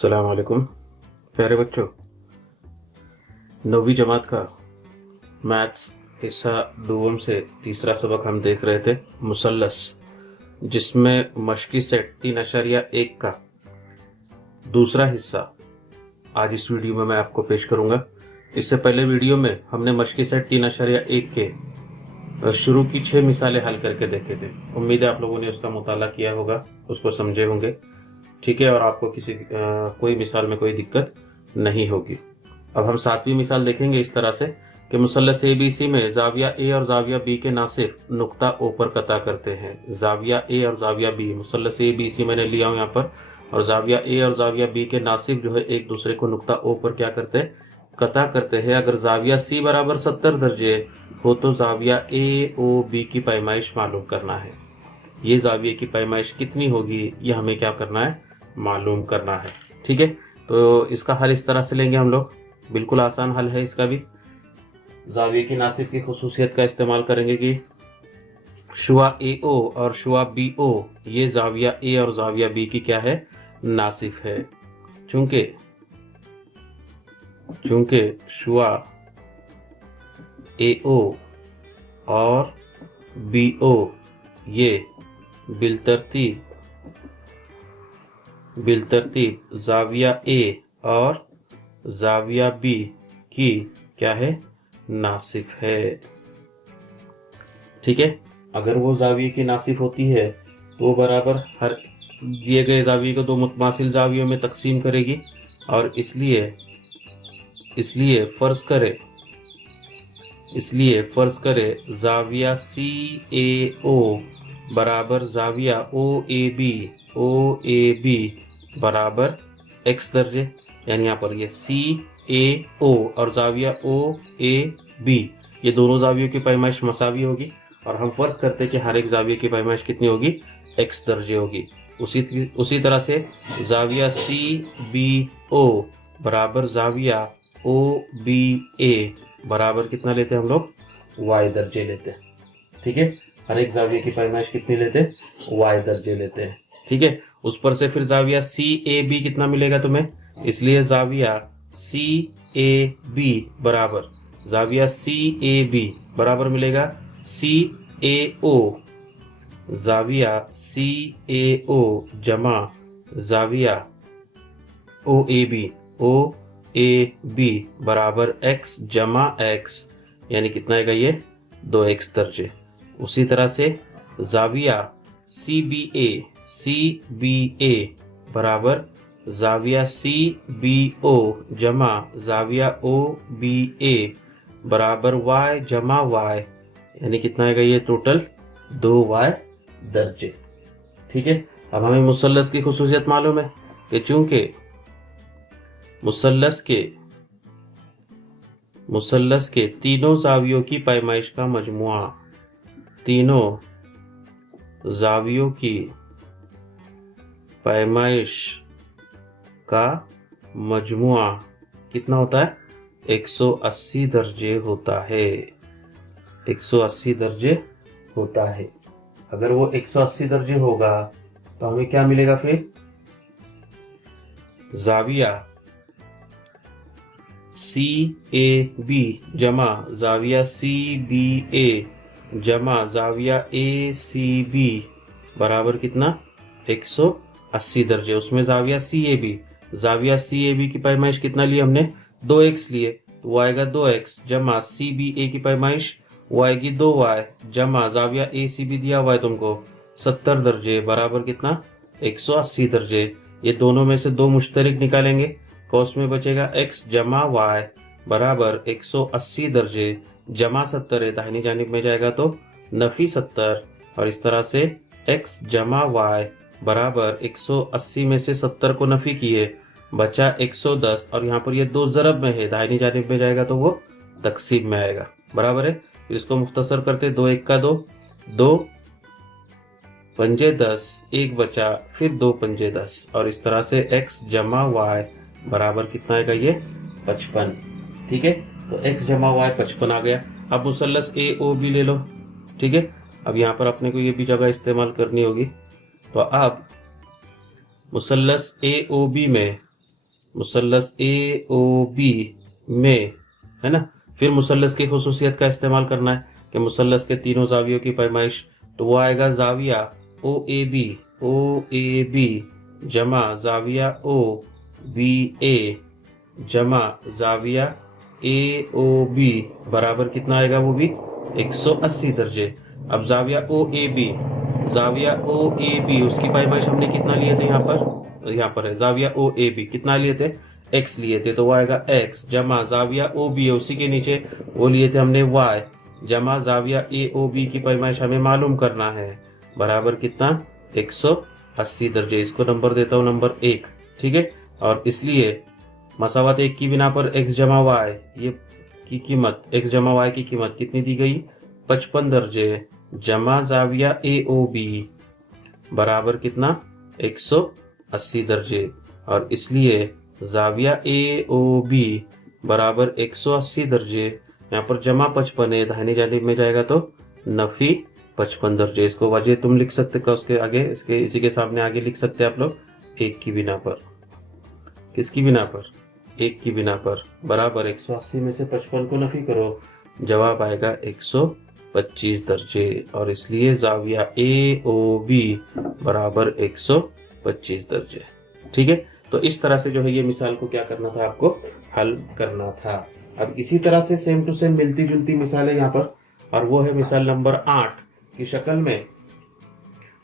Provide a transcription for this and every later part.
अस्सलाम वालेकुम प्यारे बच्चों। 9वीं जमात का मैथ्स हिस्सा डूवम से तीसरा सबक हम देख रहे थे मुसल्लस, जिसमें मश्की सेट 3.1 का दूसरा हिस्सा आज इस वीडियो में मैं आपको पेश करूंगा। इससे पहले वीडियो में हमने मश्की सेट 3.1 के शुरू की 6 मिसालें हल करके देखे थे। उम्मीद है आप लोगों ने उसका मुताला किया होगा, उसको समझे होंगे, ठीक है, और आपको कोई मिसाल में कोई दिक्कत नहीं होगी। अब हम 7वीं मिसाल देखेंगे इस तरह से कि मुसल्लस ABC में जाविया ए और जाविया बी के नासिफ नुक्ता ओ पर कता करते हैं। जाविया ए और जाविया बी, मुसल्लस ABC मैंने लिया हूं यहाँ पर, और जाविया ए और जाविया बी के नासिफ जो है एक दूसरे को नुक्ता ओ पर क्या करते हैं, कता करते हैं। अगर जाविया C बराबर 70 दर्जे हो तो जाविया AOB की पैमाइश मालूम करना है। ये जाविये की पैमाइश कितनी होगी ये हमें क्या करना है, मालूम करना है। ठीक है, तो इसका हल इस तरह से लेंगे हम लोग, बिल्कुल आसान हल है इसका भी। जाविये की नासिफ की खुसूसियत का इस्तेमाल करेंगे कि शुआ AO और शुआ BO ये जाविया A और जाविया B की क्या है, नासिफ है। चूंकि शुआ AO और BO ये बिलतरतीब जाविया A और जाविया B की क्या है, नासिफ है। ठीक है, अगर वो जाविये की नासिफ होती है तो वो बराबर हर दिए गए जाविये को दो मुतमासिल जावियों में तकसीम करेगी, और इसलिए फर्ज करे जाविया CAO बराबर जाविया OAB बराबर x दर्जे, यानी यहाँ पर ये CAO और जाविया OAB ये दोनों जावियों की पैमाइश मसावी होगी, और हम फर्ज करते हैं कि हर एक जाविये की पैमाइश कितनी होगी, x दर्जे होगी। उसी तरह से जाविया CBO बराबर जाविया OBA बराबर कितना लेते हैं हम लोग, y दर्जे लेते हैं। ठीक है, हर एक जाविये की पैमाइश कितनी लेते हैं, y दर्जे लेते हैं। ठीक है, उस पर से फिर जाविया CAB कितना मिलेगा तुम्हें, इसलिए जाविया CAB बराबर मिलेगा CAO, जाविया CAO जमा जाविया OAB बराबर x जमा x, यानी कितना आएगा ये 2x दर्जे। उसी तरह से जाविया CBA बराबर जाविया CBO जमा जाविया OBA बराबर y जमा y, यानी कितना आएगा ये टोटल 2y दर्जे। ठीक है, अब हमें मुसल्लस की खुसूसियत मालूम है कि चूंकि मुसल्लस के तीनों जावियों की पैमाइश का मजमुआ, तीनों जावियों की पैमाइश का मजमुआ कितना होता है, 180 दर्जे होता है। 180 दर्जे होता है। अगर वो 180 दर्जे होगा तो हमें क्या मिलेगा, फिर जाविया CAB जमा जाविया CBA जमा जाविया ACB बराबर कितना, 180 दर्जे। उसमें जाविया CAB की पैमाइश कितना लिए हमने, 2x लिए, तो वो आएगा 2x जमा CBA की पैमाइश वो आएगी 2y जमा जाविया ACB दिया हुआ है तुमको 70 दर्जे बराबर कितना, 180 दर्जे। ये दोनों में से दो मुश्तरिक निकालेंगे, कौस में बचेगा x जमा y बराबर 180 दर्जे जमा 70 है, दाहिनी जानिब में जाएगा तो नफी 70, और इस तरह से x जमा y बराबर 180 में से 70 को नफी किए बचा 110, और यहाँ पर ये दो ज़रब में है, दाहिनी जानिब में जाएगा तो वो तकसीब में आएगा, बराबर है। फिर इसको मुख्तसर करते, 2 1 का 2, 2 पंजे 10, 1 बचा, फिर 2 पंजे 10, और इस तरह से x जमा y बराबर कितना आएगा, ये 55। ठीक है, तो x जमा y 55 आ गया। अब मुसल्लस AOB ले लो। ठीक है, अब यहाँ पर अपने को ये भी जगह इस्तेमाल करनी होगी। तो अब मुसल्लस AOB में मुसल्लस ए ओ बी में, है ना। फिर मुसल्लस की खुसूसियत का इस्तेमाल करना है कि मुसल्लस के तीनों जावियों की पैमाइश, तो वो आएगा जाविया ओ ए बी जमा जाविया ओ बी ए जमा जाविया ए ओ बी बराबर कितना आएगा, वो भी 180 दर्जे। अब जाविया ओ ए बी उसकी पैमाइश हमने कितना लिए थे, यहाँ पर है जाविया ओ ए बी कितना लिए थे, x लिए थे, तो वो आएगा x जमा जाविया ओ बी है उसी के नीचे वो लिए थे हमने y जमा जाविया ए ओ बी की पैमाइश हमें मालूम करना है, बराबर कितना 180 दर्जे। इसको नंबर देता हूँ नंबर 1, ठीक है। और इसलिए मसावत 1 की बिना पर x जमा y ये की कीमत, x जमा y की कीमत कितनी दी गई, 55 दर्जे जमा जाविया ए ओ बी बराबर कितना 180 दर्जे। और इसलिए जाविया ए ओ बी बराबर 180 दर्जे, यहाँ पर जमा 55 है, दाहिनी जानिब में जाएगा तो नफी 55 दर्जे। इसको वजह तुम लिख सकते हो, उसके आगे इसके इसी के सामने आगे लिख सकते हैं आप लोग, 1 की बिना पर। किसकी बिना पर, 1 की बिना पर, बराबर 180 में से 55 को नफी करो, जवाब आएगा 125 दर्जे। और इसलिए जाविया ए ओ बी बराबर 125 दर्जे, ठीक है। तो इस तरह से जो है ये मिसाल को क्या करना था, आपको हल करना था। अब इसी तरह से सेम टू सेम मिलती जुलती मिसाल है यहाँ पर, और वो है मिसाल नंबर 8 की शक्ल में।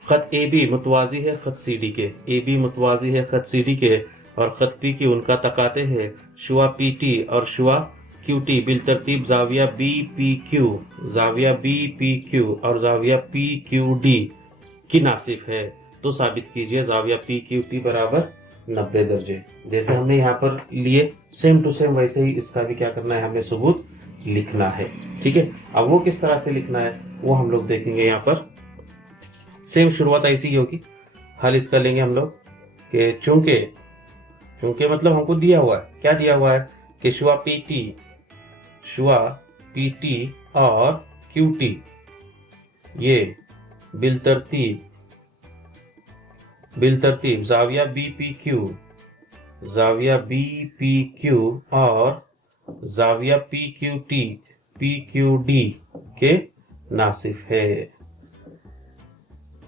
खत ए बी मुतवाजी है खत सी डी के, ए बी मुतवाजी है खत सी डी के और खत पी क्यू उनका तकाते हैं, शुआ पी टी और शुआ क्यू टी बिल तरतीब जाविया बी पी क्यू और जाविया पी क्यू डी की नासिफ है, तो साबित कीजिए जाविया पी क्यू टी बराबर 90 दर्जे। जैसे हमने यहाँ पर लिए सेम टू सेम वैसे ही इसका भी क्या करना है, हमें सबूत लिखना है, ठीक है। अब वो किस तरह से लिखना है वो हम लोग देखेंगे। यहाँ पर सेम शुरुआत ऐसी ही होगी। हल इसका लेंगे हम लोग कि चूंकि मतलब हमको दिया हुआ है, क्या दिया हुआ है कि शुआ पी टी और क्यू टी ये बिल तरतीब जाविया बी पी क्यू और जाविया पी क्यू डी के नासिफ है,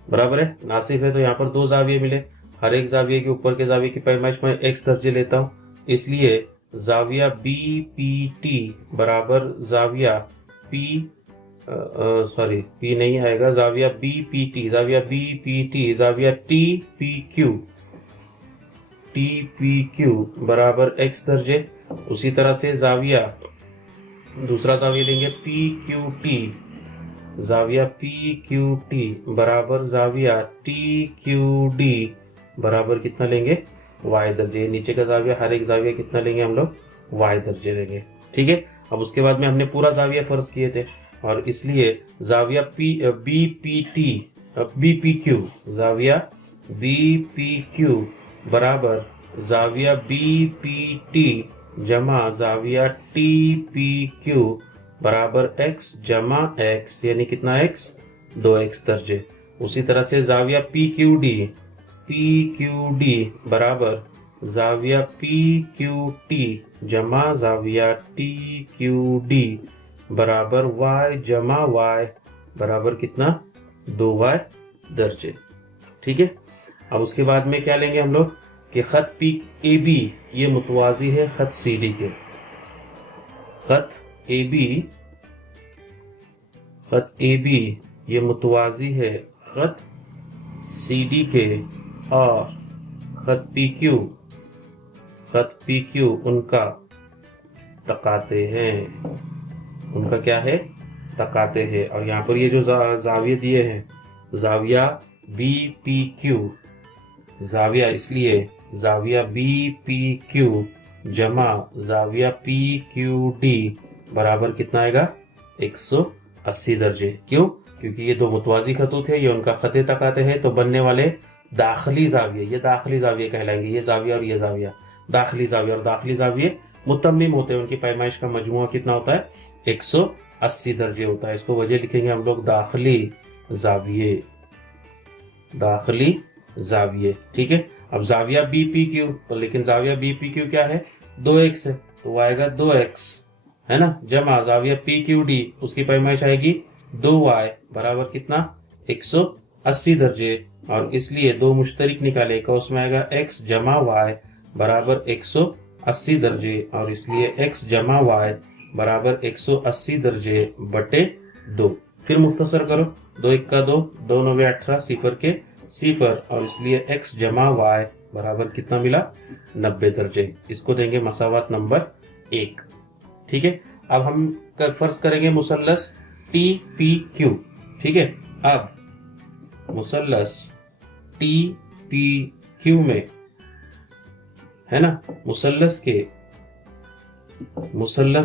बराबर है। नासिफ है तो यहाँ पर 2 जाविये मिले, हर एक जाविये के ऊपर के जाविये की पैमाइश में x दर्जे लेता हूँ, इसलिए जाविया बी पी टी बराबर जाविया पी नहीं आएगा, जाविया बी पी टी जाविया टी पी क्यू बराबर x दर्जे। उसी तरह से जाविया दूसरा जाविया लेंगे जाविया पी क्यू टी बराबर जाविया टी क्यू डी बराबर कितना लेंगे, y दर्जे। नीचे का जाविया हर एक जाविया कितना लेंगे हम लोग, y दर्जे लेंगे, ठीक है। अब उसके बाद में हमने पूरा जाविया फर्ज किए थे और इसलिए जाविया बी पी क्यू बराबर जाविया बी पी टी जमा जाविया टी पी क्यू बराबर x जमा x, यानी कितना x, 2x दर्जे। उसी तरह से जाविया पी क्यू डी बराबर जाविया पी क्यू टी जमा जाविया टी क्यू डी बराबर y जमा y बराबर कितना, 2y दर्जे, ठीक है। अब उसके बाद में क्या लेंगे हम लोग कि खत पी ए बी ये मुतवाजी है खत सी डी के, खत ए बी ये मुतवाजी है खत सी डी के और खत पी क्यू उनका तकाते हैं, उनका क्या है, तकाते हैं। और यहाँ पर ये जो जाविये दिए हैं जाविया बी पी क्यू जाविया, इसलिए जाविया बी पी क्यू जमा जाविया पी क्यू डी बराबर कितना आएगा, 180 दर्जे। क्यों, क्योंकि ये 2 मुतवाजी खतूत है, ये उनका खते तकाते हैं, तो बनने वाले दाखिली जाविये, ये दाखिली जाविये कहलाएंगे, ये जाविया और ये जाविया दाखिली जाविया, और दाखिली जाविये मुतम्मिम होते हैं, उनकी पैमाइश का मजमुआ कितना होता है, 180 दर्जे होता है। इसको वजह लिखेंगे हम लोग दाखिली जाविये, ठीक है। अब जाविया बी पी क्यू, तो लेकिन जाविया बी पी क्यू क्या है, 2x है, तो वो आएगा 2x, है ना, जमा जाविया पी क्यू डी, उसकी पैमाइश आएगी 2y बराबर कितना, 180 दर्जे, और इसलिए दो मुश्तरिक निकालेगा, उसमें आएगा x जमा y बराबर 180 दर्जे, और इसलिए x जमा y बराबर 180 दर्जे बटे 2। फिर मुख्तसर करो, 2 1 का 2, 2 9 18, सिफर के सिफर, और इसलिए x जमा y बराबर कितना मिला, 90 दर्जे। इसको देंगे मसावत नंबर 1। ठीक है, अब हम फर्ज करेंगे मुसल्लस टी पी क्यू। ठीक है, अब मुसल्लस टी पी क्यू में, है ना, मुसल्लस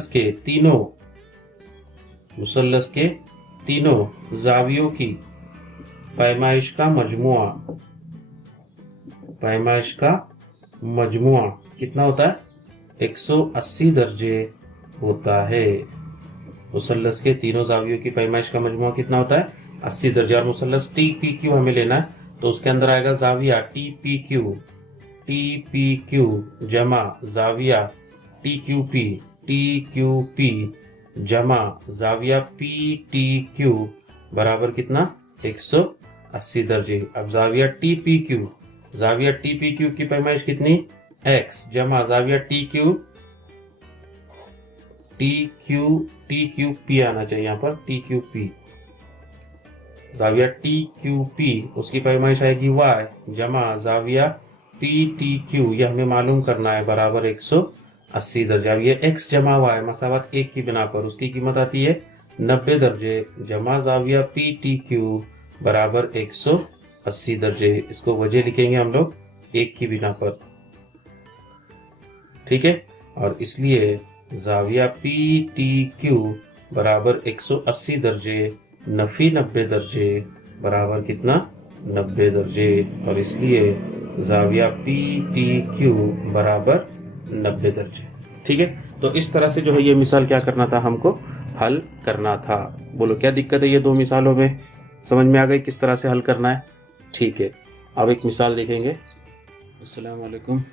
के तीनों जावियों की पैमाइश का मजमुआ कितना होता है, 180 दर्जे होता है। मुसल्लस के तीनों जावियों की पैमाइश का मजमुआ कितना होता है, 80 दर्जे। और मुसल्लस टी पी क्यू हमें लेना है, तो उसके अंदर आएगा जाविया टी पी क्यू जमा जाविया टी क्यू पी जमा जाविया पी टी क्यू बराबर कितना, 180 दर्जे। अब जाविया टी पी क्यू की पैमाइश कितनी, x जमा जाविया टी क्यू पी आना चाहिए यहाँ पर, टी क्यू पी, जाविया टी क्यू पी, उसकी पैमाइश आएगी y जमा जाविया पी टी क्यू, यह हमें मालूम करना है, बराबर 180 दर्जे। अब ये x जमा y मसावत 1 की बिना पर उसकी कीमत आती है 90 दर्जे, जमा जाविया पी टी क्यू बराबर 180 दर्जे। इसको वजह लिखेंगे हम लोग 1 की बिना पर। ठीक है, और इसलिए जाविया पी टी क्यू बराबर 180 दर्जे नफी 90 दर्जे बराबर कितना, 90 दर्जे, और इसलिए जाविया पी टी क्यू बराबर 90 दर्जे। ठीक है, तो इस तरह से जो है ये मिसाल क्या करना था, हमको हल करना था। बोलो क्या दिक्कत है ये दो मिसालों में, समझ में आ गई किस तरह से हल करना है। ठीक है, अब एक मिसाल देखेंगे। अस्सलाम वालेकुम।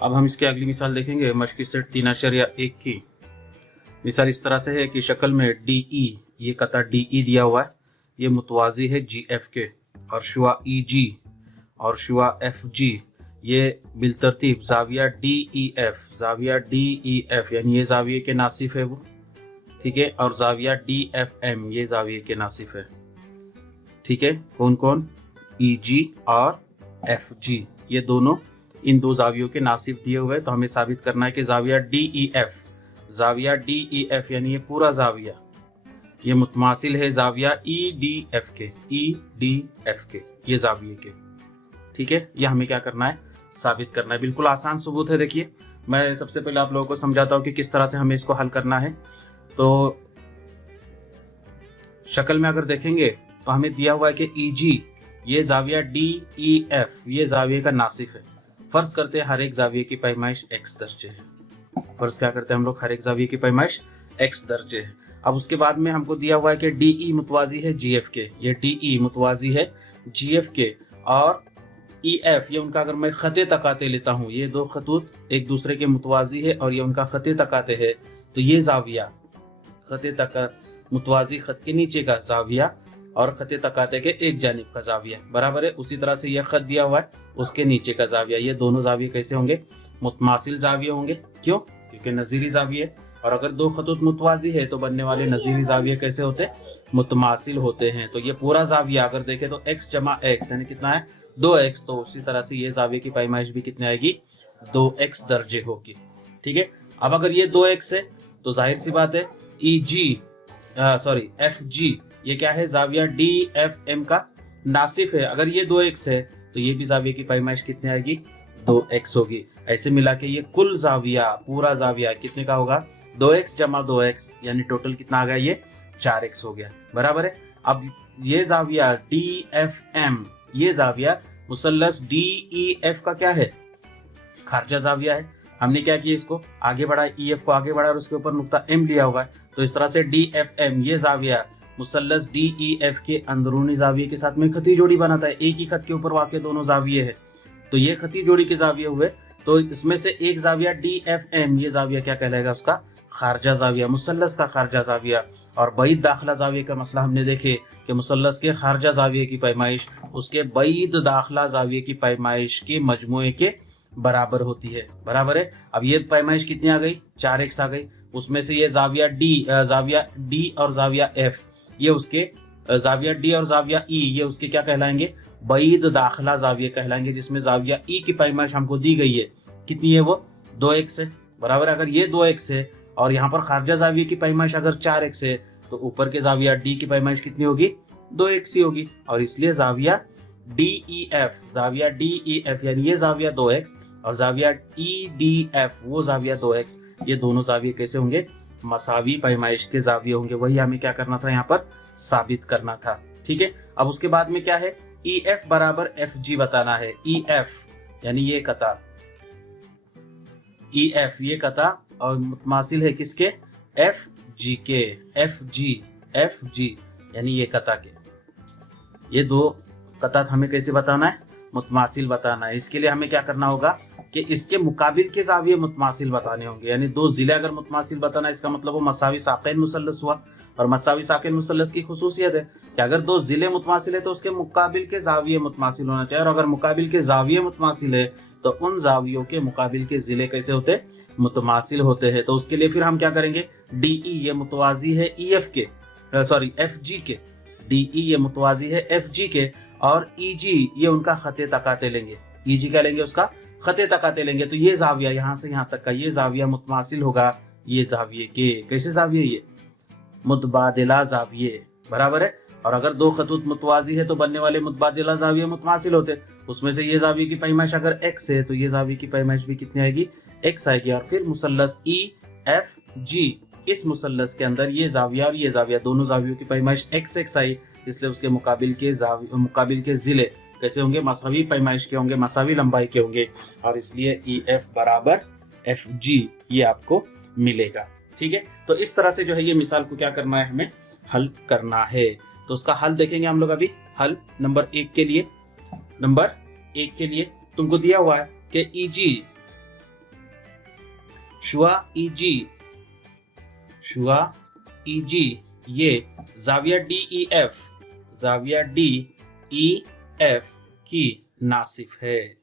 अब हम इसकी अगली मिसाल देखेंगे, मश्की सेट 3.1 की। मिसाल इस तरह से है कि शक्ल में DE, ये कता DE दिया हुआ है, ये मुतवाजी है GF के, और शुआ EG और शुआ FG, ये बिलतरतीब जाविया DEF यानी ये जाविये के नासिफ है वो। ठीक है, और जाविया DFM ये जाविये के नासिफ है। ठीक है, कौन कौन, EG और FG, ये दोनों इन दो जावियों के नासिफ दिए हुए हैं। तो हमें साबित करना है कि जाविया DEF यानी ये पूरा जाविया ये मुतमासिल है जाविया EDF के, ये जाविये के। ठीक है, ये हमें क्या करना है, साबित करना है। बिल्कुल आसान सबूत है। देखिए, मैं सबसे पहले आप लोगों को समझाता हूँ कि किस तरह से हमें इसको हल करना है। तो शक्ल में अगर देखेंगे तो हमें दिया हुआ है कि EG ये जाविया DEF ये जाविये का नासिफ है। फर्ज करते हैं हर एक जाविये की पैमाइश x दर्जे है। फर्ज क्या करते हैं हम लोग, हर एक जाविये की पैमाइश x दर्जे है। अब उसके बाद में हमको दिया हुआ है कि DE मुतवाजी है GF के, ये DE मुतवाजी है GF के, और EF ये उनका, अगर मैं खते तकाते लेता हूँ, ये दो खतूत एक दूसरे के मुतवाजी है और ये उनका खते तकाते है, तो ये जाविया खते तकात मुतवाजी खत के नीचे का जाविया और खते तकाते के एक जानिब का जाविया बराबर है। उसी तरह से यह खत दिया हुआ है, उसके नीचे का जाविया, ये दोनों जाविये कैसे होंगे, मुतमासिल जाविये होंगे। क्यों, क्योंकि नजीरी जाविये, और अगर दो खतूत मुतवाजी है तो बनने वाले नजीरी जाविये कैसे होते, मुतमासिल होते हैं। तो ये पूरा जाविया अगर देखें तो x जमा x यानी कितना है, 2x, तो उसी तरह से ये जाविये की पैमाइश भी कितनी आएगी, 2x दर्जे होगी। ठीक है, अब अगर ये 2x है तो जाहिर सी बात है FG ये क्या है, जाविया DFM का नासिफ है। अगर ये 2x है तो ये भी जाविये की पैमाइश कितनी आएगी, 2x होगी। ऐसे मिला के ये कुल जाविया, पूरा जाविया कितने का होगा, 2x जमा 2x यानी टोटल कितना आ गया, ये 4x हो गया बराबर है। अब ये जाविया DFM, ये जाविया मुसल्लस DEF का क्या है, खारजा जाविया है। हमने क्या किया, इसको आगे बढ़ा, EF को आगे बढ़ा और उसके ऊपर नुक्ता M लिया हुआ है। तो इस तरह से DFM ये जाविया मुसल्लस DEF के अंदरूनी जाविये के साथ में खती जोड़ी बनाता है। एक ही खत के ऊपर वाक़े दोनों जाविये है। तो ये खती जोड़ी के जाविये हुए। तो इसमें से एक जाविया DFM, ये जाविया क्या कहलाएगा, उसका खारजा जाविया, मुसल्लस का खारजा जाविया। और बैद दाखिला जाविये का मसला हमने देखे कि मुसल्लस के खारजा जाविये की पैमाइश उसके बैद दाखिला जाविये की पैमाइश के मजमुए के बराबर होती है। बराबर है। अब ये पैमाइश कितनी आ गई, 4x आ गई। उसमें से ये जाविया D और जाविया F, ये उसके जाविया D और जाविया E, ये उसके क्या कहलाएंगे, बैद दाखिला जाविये कहलाएंगे, जिसमें जाविया E की पैमाइश हमको दी गई है। कितनी है वो, 2x है। बराबर। अगर ये 2x है और यहाँ पर खारजा जाविये की पैमाइश अगर 4x है, तो ऊपर के जाविया D की पैमाइश कितनी होगी, 2x ही होगी। और इसलिए जाविया DEF यानी ये जाविया 2x और जाविया EDF वो जाविया 2x, ये दोनों जाविये कैसे होंगे, मसावी पैमाइश के जाविये होंगे। वही हमें क्या करना था, यहाँ पर साबित करना था। ठीक है। अब उसके बाद में क्या है, EF बराबर FG बताना है। EF यानी ये कता, EF ये कता और मुतमासिल है किसके, FG के, FG यानी ये कता के। ये दो कता हमें कैसे बताना है, मुतमासिल बताना है। इसके लिए हमें क्या करना होगा कि इसके मुकाबिल के जाविये मुतमासिल बताने होंगे। यानी दो जिले अगर मुतमासिल बताना, इसका मतलब वो मसावी साक़ैन मुसल्लस हुआ। और मसावी साक़ैन मुसल्लस की खुसूसियत है कि अगर दो जिले मुतमासिल है तो उसके मुकाबिल के जाविये मुतमासिल होना चाहिए। और अगर मुकाबिल के जाविये मुतमासिल है तो उन जावियों के मुकाबिल के जिले कैसे होते, मुतमासिल होते हैं। तो उसके लिए फिर हम क्या करेंगे, DE ये मुतवाजी है EF के, FG के। DE ये मुतवाजी है FG के और EG ये उनका खते तकाते लेंगे। EG क्या लेंगे, उसका खते तकाते लेंगे। तो ये जाविया यहाँ से यहाँ तक का ये जाविया मुतमासिल होगा ये जाविये के। कैसे जाविये, ये मुतबादिला जाविये। बराबर है। और अगर दो खतूत मुतवाजी है तो बनने वाले मुतबादिला जाविये मुतमासिल होते। उसमें से ये जाविये की पैमाइश अगर x है तो ये जाविये की पैमाइश भी कितनी आएगी, x आएगी। और फिर मुसल्लस EFG, इस मुसल्लस के अंदर ये जाविया और ये जाविया दोनों जावियों की पैमाइश x आई, इसलिए उसके मुकाबिल के जिले कैसे होंगे, मसावी पैमाइश के होंगे, मसावी लंबाई के होंगे। और इसलिए EF बराबर FG ये आपको मिलेगा। ठीक है। तो इस तरह से जो है ये मिसाल को क्या करना है, हमें हल करना है। तो उसका हल देखेंगे हम लोग अभी। हल नंबर 1 के लिए तुमको दिया हुआ है कि EG शुआ EG ये जाविया DEF की नासिफ है।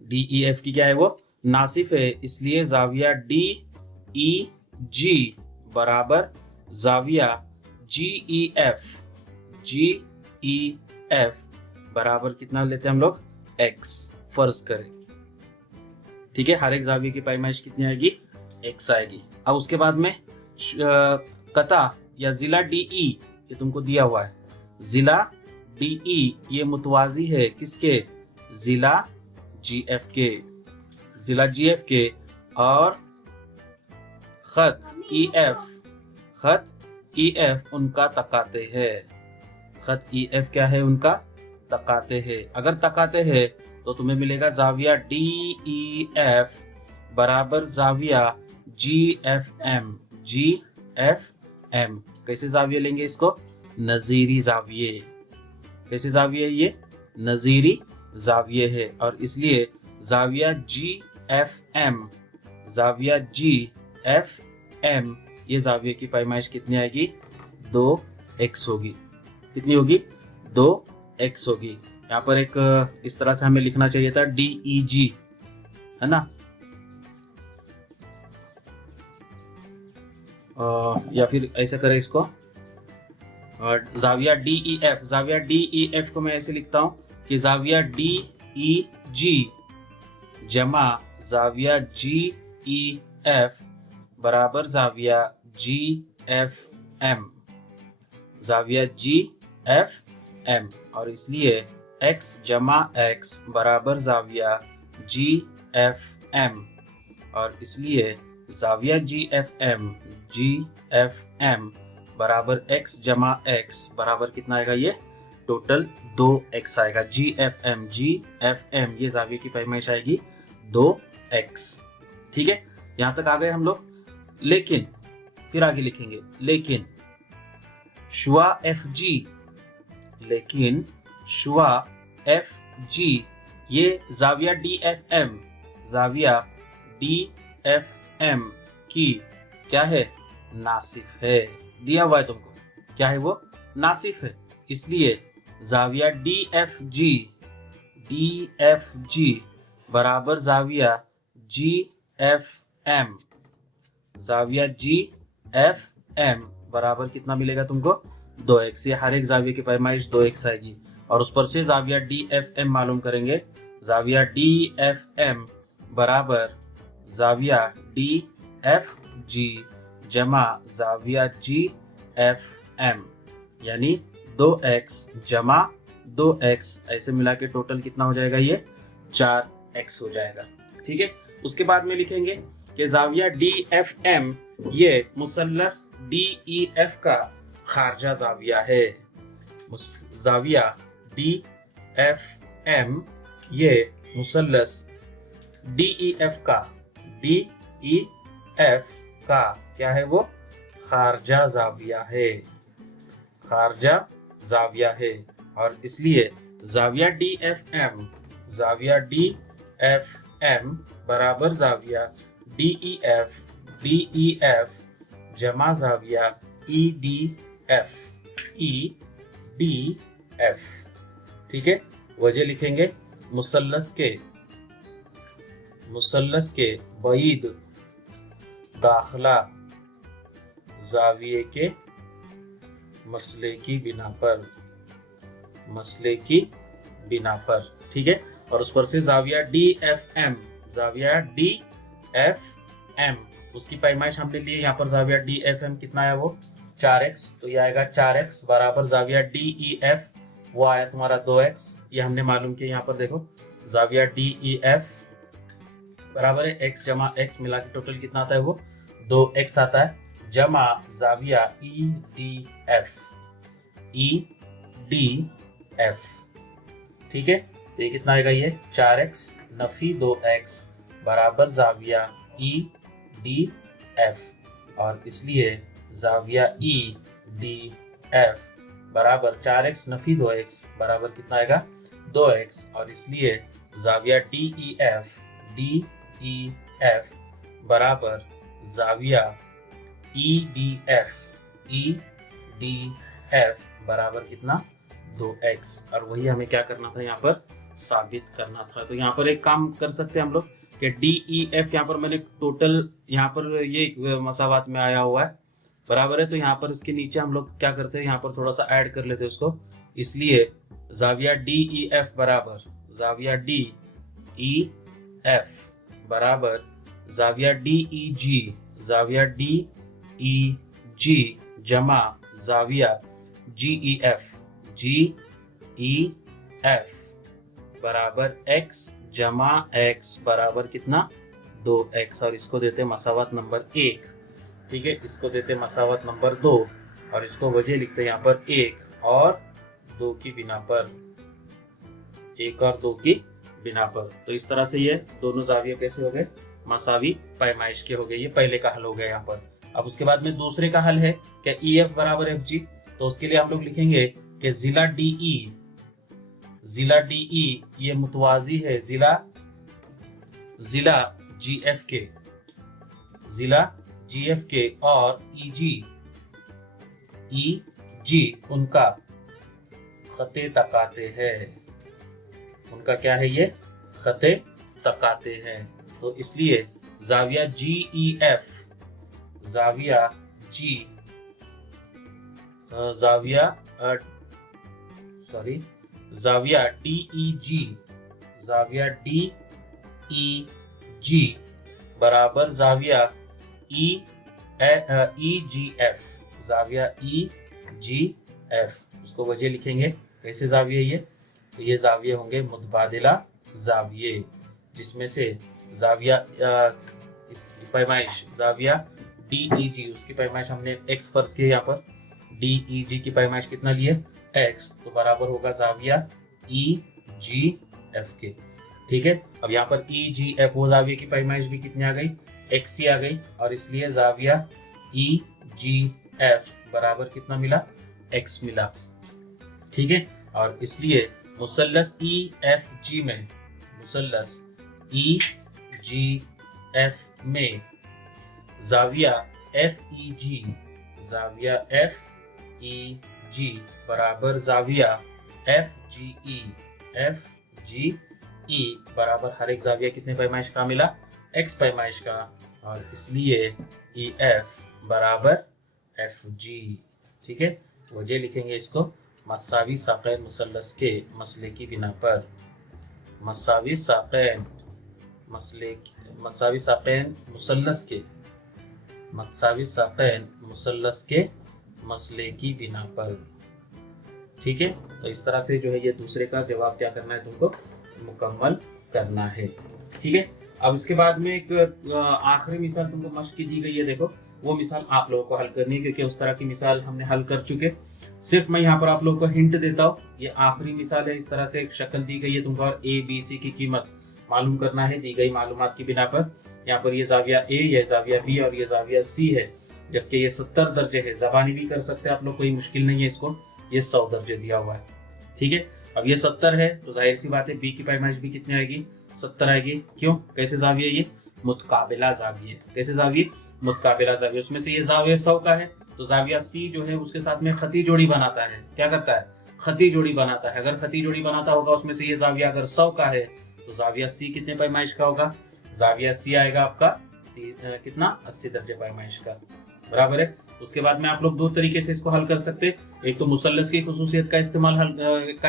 DEF की क्या है, वो नासिफ है। इसलिए जाविया DEG बराबर जाविया GEF बराबर कितना लेते हैं हम लोग, x फर्ज करें। ठीक है। हर एक जाविये की पैमाइश कितनी आएगी, x आएगी। अब उसके बाद में कता या जिला DE ये तुमको दिया हुआ है। जिला DE ये मुतवाजी है किसके, जिला GF के। और खत EF उनका तकाते है। खत EF क्या है, उनका तकाते है। अगर तकाते है तो तुम्हें मिलेगा जाविया DEF बराबर जाविया GFM। कैसे जाविये लेंगे इसको, नजीरी जाविये। कैसे जाविये, ये नजीरी जाविये है। और इसलिए जाविया GFM ये जाविये की पैमाइश कितनी आएगी, 2x होगी। कितनी होगी, 2x होगी। यहाँ पर एक इस तरह से हमें लिखना चाहिए था DEG, है ना, या फिर ऐसे करें इसको, और जाविया DEF को मैं ऐसे लिखता हूँ कि जाविया DEG जमा जाविया GEF बराबर जाविया GFM। और इसलिए x जमा x बराबर जाविया GFM। और इसलिए जाविया GFM बराबर x जमा x बराबर कितना आएगा, ये टोटल 2x आएगा। GFM ये जाविये की पैमाइश आएगी 2x। ठीक है। यहां तक आ गए हम लोग। लेकिन फिर आगे लिखेंगे, लेकिन शुआ FG ये जाविया DFM, जाविया DFM की क्या है, नासिफ है, दिया हुआ है तुमको, क्या है वो, नासिफ है। इसलिए जाविया DFG बराबर जाविया GFM, जाविया GFM बराबर कितना मिलेगा तुमको, 2x। ये हर एक जाविया की पैमाइश 2x आएगी और उस पर से जाविया DFM मालूम करेंगे। जाविया DFM बराबर जाविया DFG जमा जाविया GFM, यानी 2x जमा 2x, ऐसे मिला के टोटल कितना हो जाएगा, ये 4x हो जाएगा। ठीक है, उसके बाद में लिखेंगे कि जाविया DFM ये मुसल्लस DEF का खारजा जाविया है। जाविया DFM ये मुसल्लस DEF का क्या है, वो खारजा जाविया है, खारजा जाविया है। और इसलिए जाविया DFM बराबर जाविया DEF जमा जाविया EDF। ठीक है, वजह लिखेंगे मुसल्लस के बईद दाखला जाविये के मसले की बिना पर, ठीक है। और उस पर से जाविया DFM उसकी पैमाइश हमने लिए यहाँ पर, जाविया DFM कितना है, वो 4x, तो ये आएगा 4x बराबर जाविया DEF, वो आया तुम्हारा 2x, ये हमने मालूम किया। यहाँ पर देखो जाविया DEF बराबर है x जमा x, मिला के टोटल कितना आता है, वो 2x आता है, जमा जाविया EDF। ठीक है, तो ये कितना आएगा, ये 4x नफी 2x बराबर जाविया EDF। और इसलिए जाविया EDF बराबर 4x नफी 2x बराबर कितना आएगा, 2x। और इसलिए जाविया DEF बराबर जाविया EDF बराबर कितना, 2x। और वही हमें क्या करना था, यहाँ पर साबित करना था। तो यहाँ पर एक काम कर सकते हैं हम लोग कि DEF यहाँ पर मैंने टोटल, यहाँ पर ये मसावात में आया हुआ है, बराबर है। तो यहाँ पर इसके नीचे हम लोग क्या करते हैं, यहाँ पर थोड़ा सा ऐड कर लेते हैं उसको। इसलिए जाविया DEF बराबर जाविया DEF बराबर जाविया DEG जमा जाविया GEF बराबर x जमा x बराबर कितना, 2x। और इसको देते मसावत नंबर 1, ठीक है, इसको देते मसावत नंबर 2 और इसको वजह लिखते हैं यहाँ पर 1 और 2 की बिना पर, 1 और 2 की बिना पर। तो इस तरह से ये दोनों जाविये कैसे हो गए, मसावी पैमाइश के हो गए। ये पहले का हल हो गया यहाँ पर। अब उसके बाद में दूसरे का हल है क्या, EF बराबर FG। तो उसके लिए हम लोग लिखेंगे कि जिला DE ये मुतवाजी है जिला GF के और EG उनका खते तकाते हैं, उनका क्या है, ये खते तकाते हैं। तो इसलिए जाविया GEF जाविया DEG बराबर जाविया EGF। उसको वजह लिखेंगे कैसे जाविये ये, तो ये जाविये होंगे मुतबादिला जाविये, जिसमें से जाविया पैमाइश जाविया DEG उसकी पैमाइश हमने x फर्ज किया, यहाँ पर DEG की पैमाइश कितना लिए, x, तो बराबर होगा जाविया EGF के। ठीक है, अब यहाँ पर EGF वो जाविये की पैमाइश भी कितनी आ गई, x ही आ गई। और इसलिए जाविया EGF बराबर कितना मिला, x मिला। ठीक है, और इसलिए मुसल्लस EFG में मुसल्लस ई जी एफ में जाविया एफ ई जी बराबर जाविया एफ जी ई बराबर हर एक जाविया कितने पैमाइश का मिला, x पैमाइश का, और इसलिए ई एफ बराबर एफ जी। ठीक है, वजह लिखेंगे इसको, मसावी साक़ैन मुसल्लस के मसले की बिना पर, मसावी साक़ैन मुसल्लस के मसले की बिना पर। ठीक है, तो इस तरह से जो है ये दूसरे का जवाब क्या करना है, तुमको मुकम्मल करना है। ठीक है, अब इसके बाद में एक आखिरी मिसाल तुमको मश्क की दी गई है, देखो वो मिसाल आप लोगों को हल करनी है, क्योंकि उस तरह की मिसाल हमने हल कर चुके। सिर्फ मैं यहाँ पर आप लोगों को हिंट देता हूँ, ये आखिरी मिसाल है। इस तरह से एक शक्ल दी गई है तुमको, और ए बी सी की कीमत मालूम करना है दी गई मालूमात की बिना पर। यहाँ पर ये जाविया ए, ये जाविया बी और ये जाविया सी है, जबकि ये 70 दर्जे है। ज़बानी भी कर सकते हैं आप लोग, कोई मुश्किल नहीं है इसको, ये 100 दर्जे दिया हुआ है। ठीक है, अब ये 70 है तो जाहिर सी बात है बी की पैमाइश भी कितनी आएगी, 70 आएगी। क्यों, कैसे जाविया, ये मुतकाबिला जाविया, कैसे जाविया, मुतकाबिला जाविया। उसमें से ये जाविया 100 का है, तो जाविया सी जो है उसके साथ में खती जोड़ी बनाता है। क्या करता है, खती जोड़ी बनाता है। अगर खती जोड़ी बनाता होगा उसमें से ये जाविया अगर 100 का है, तो जाविया सी कितने पैमाइश का होगा, जाविया सी आएगा आपका कितना, 80 दर्जे पैमाइश का, बराबर है। उसके बाद में आप लोग दो तरीके से इसको हल कर सकते हैं, एक तो मुसल्लस की खुसूसियत का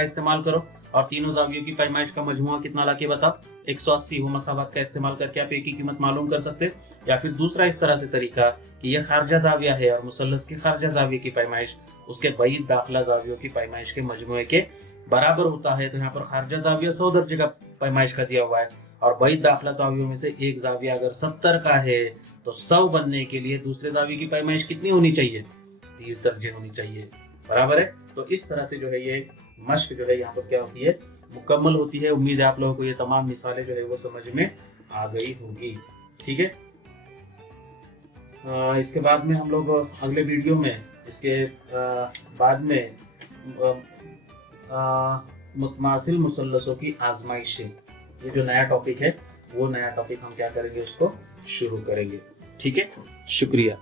इस्तेमाल करो और तीनों जावियों की पैमाइश का मजमुआ कितना लाके बताओ, 180, वो मसावत का इस्तेमाल करके आप एक की कीमत मालूम कर सकते हैं। या फिर दूसरा इस तरह से तरीका कि यह खारजा जाविया है और मुसल्लस की खारजा जाविया की पैमाइश उसके बैद दाखिला जावियों की पैमाइश के मजमुए के बराबर होता है। तो यहाँ पर खारजा जाविया 100 दर्जे का पैमाइश का दिया हुआ है, और बैद दाखिला जावियों में से एक जाविया अगर 70 का है, तो 100 बनने के लिए दूसरे जाविये की पैमाइश कितनी होनी चाहिए, 30 दर्जे होनी चाहिए, बराबर है। तो इस तरह से जो है ये मश्क जो है यहाँ पर क्या होती है, मुकम्मल होती है। उम्मीद है आप लोगों को ये तमाम मिसालें जो है वो समझ में आ गई होगी। ठीक है, इसके बाद में हम लोग अगले वीडियो में इसके बाद में मुतमासिल मुसल्लसों की आजमाइशें, ये जो नया टॉपिक है वो नया टॉपिक हम क्या करेंगे, उसको शुरू करेंगे। ठीक है, शुक्रिया।